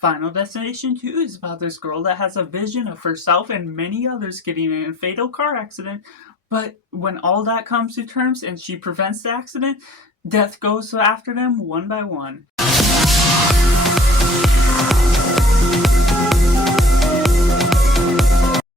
Final Destination 2 is about this girl that has a vision of herself and many others getting in a fatal car accident, but when all that comes to terms and she prevents the accident, death goes after them one by one.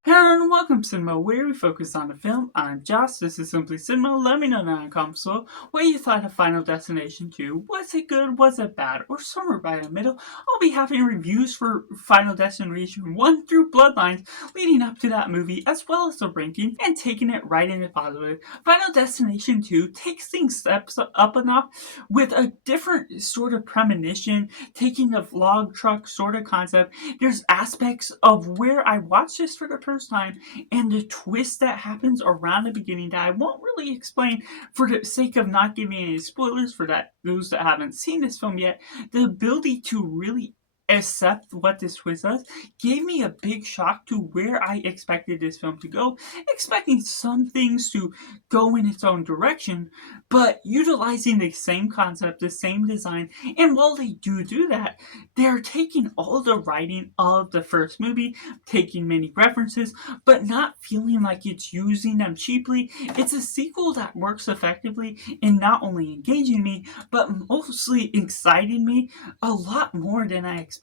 Hello and welcome to Cinema, where we focus on the film. I'm Josh, this is Simply Cinema. Let me know down in the comments below what you thought of Final Destination 2. Was it good, was it bad, or somewhere by the middle? I'll be having reviews for Final Destination 1 through Bloodlines leading up to that movie, as well as the ranking, and taking it right into positive. Final Destination 2 takes things steps up enough with a different sort of premonition, taking the vlog truck sort of concept. There's aspects of where I watched this for the first time and the twist that happens around the beginning that I won't really explain for the sake of not giving any spoilers for those that haven't seen this film yet. The ability to really accept what this twist does gave me a big shock to where I expected this film to go, expecting some things to go in its own direction, but utilizing the same concept, the same design, and while they do that, they're taking all the writing of the first movie, taking many references, but not feeling like it's using them cheaply. It's a sequel that works effectively in not only engaging me, but mostly exciting me a lot more than I expected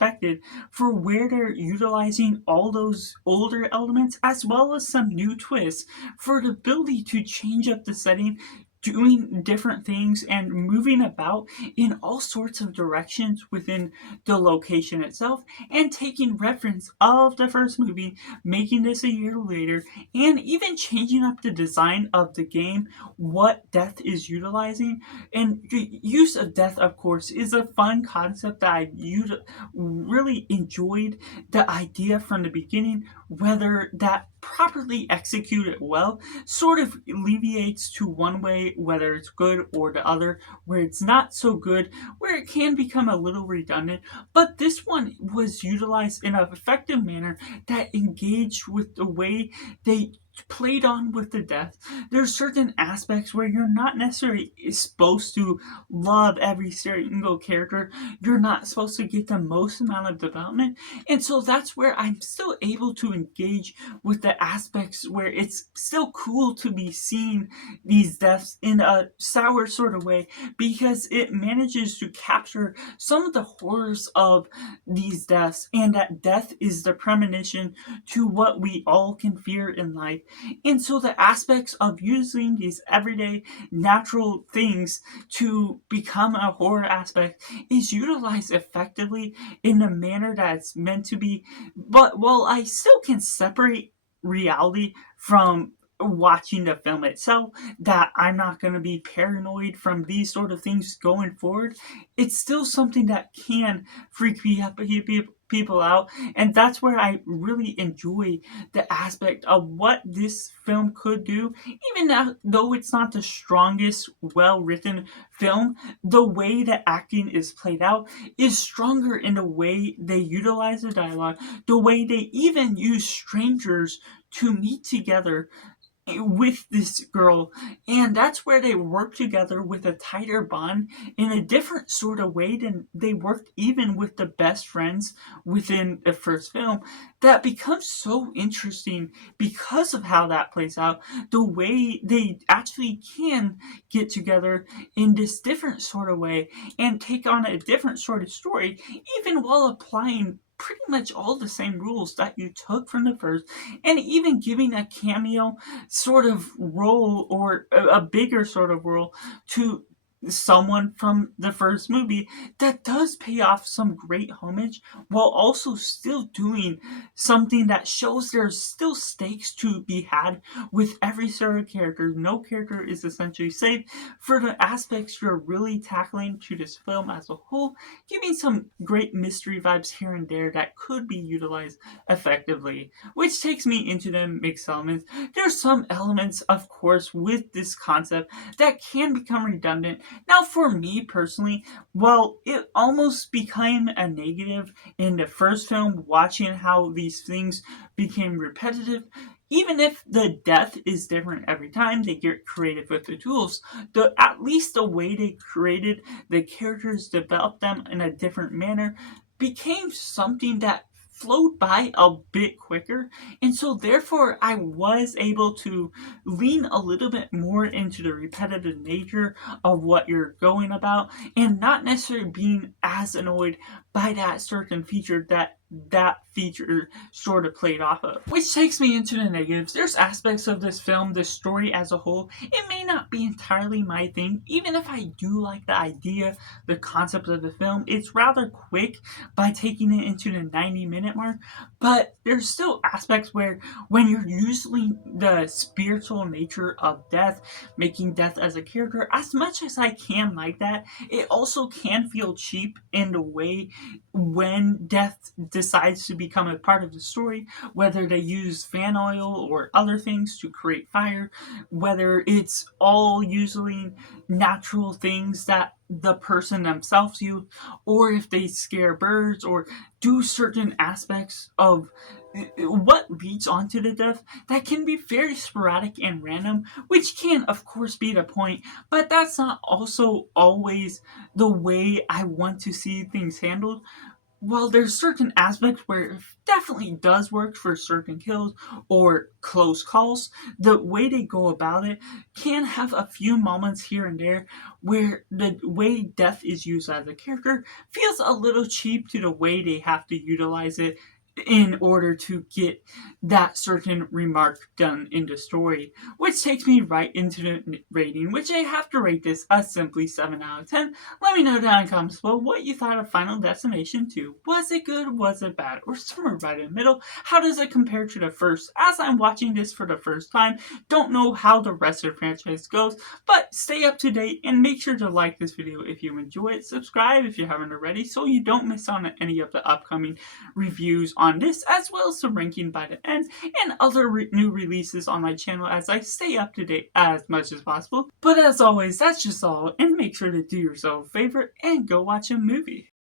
for where they're utilizing all those older elements as well as some new twists for the ability to change up the setting, doing different things and moving about in all sorts of directions within the location itself, and taking reference of the first movie, making this a year later, and even changing up the design of the game, what death is utilizing. And the use of death, of course, is a fun concept that I really enjoyed the idea from the beginning. Whether that properly executed well sort of alleviates to one way, whether it's good, or the other where it's not so good, where it can become a little redundant. But this one was utilized in an effective manner that engaged with the way they played on with the death. There's certain aspects where you're not necessarily supposed to love every single character. You're not supposed to get the most amount of development, and so that's where I'm still able to engage with the aspects where it's still cool to be seeing these deaths in a sour sort of way, because it manages to capture some of the horrors of these deaths, and that death is the premonition to what we all can fear in life. And so the aspects of using these everyday natural things to become a horror aspect is utilized effectively in the manner that it's meant to be. But while I still can separate reality from watching the film itself, that I'm not going to be paranoid from these sort of things going forward, it's still something that can freak people out, and that's where I really enjoy the aspect of what this film could do. Even though it's not the strongest well written film, the way that acting is played out is stronger in the way they utilize the dialogue, the way they even use strangers to meet together with this girl, and that's where they work together with a tighter bond in a different sort of way than they worked even with the best friends within the first film. That becomes so interesting because of how that plays out, the way they actually can get together in this different sort of way and take on a different sort of story, even while applying pretty much all the same rules that you took from the first, and even giving a cameo sort of role, or a bigger sort of role, to someone from the first movie that does pay off some great homage, while also still doing something that shows there's still stakes to be had with every sort of character. No character is essentially safe for the aspects you're really tackling to this film as a whole, giving some great mystery vibes here and there that could be utilized effectively. Which takes me into the mixed elements. There's some elements, of course, with this concept that can become redundant. Now, for me personally, while it almost became a negative in the first film, watching how these things became repetitive, even if the death is different every time they get creative with the tools, at least the way they created the characters, developed them in a different manner, became something that flowed by a bit quicker, and so therefore I was able to lean a little bit more into the repetitive nature of what you're going about, and not necessarily being as annoyed by that certain feature that feature sort of played off of. Which takes me into the negatives. There's aspects of this film, the story as a whole, it may not be entirely my thing. Even if I do like the idea, the concept of the film, it's rather quick by taking it into the 90-minute mark. But there's still aspects where when you're using the spiritual nature of death, making death as a character, as much as I can like that, it also can feel cheap in the way when death decides to become a part of the story, whether they use fan oil or other things to create fire, whether it's all usually natural things that the person themselves use, or if they scare birds or do certain aspects of what leads onto the death that can be very sporadic and random, which can of course be the point, but that's not also always the way I want to see things handled. While there's certain aspects where it definitely does work for certain kills or close calls, the way they go about it can have a few moments here and there where the way death is used as a character feels a little cheap to the way they have to utilize it in order to get that certain remark done in the story. Which takes me right into the rating, which I have to rate this a simply 7 out of 10. Let me know down in the comments below what you thought of Final Destination 2. Was it good? Was it bad? Or somewhere right in the middle? How does it compare to the first? As I'm watching this for the first time, don't know how the rest of the franchise goes, but stay up to date and make sure to like this video if you enjoy it. Subscribe if you haven't already so you don't miss on any of the upcoming reviews on this, as well as the ranking by the end and other new releases on my channel as I stay up to date as much as possible. But as always, that's just all, and make sure to do yourself a favor and go watch a movie.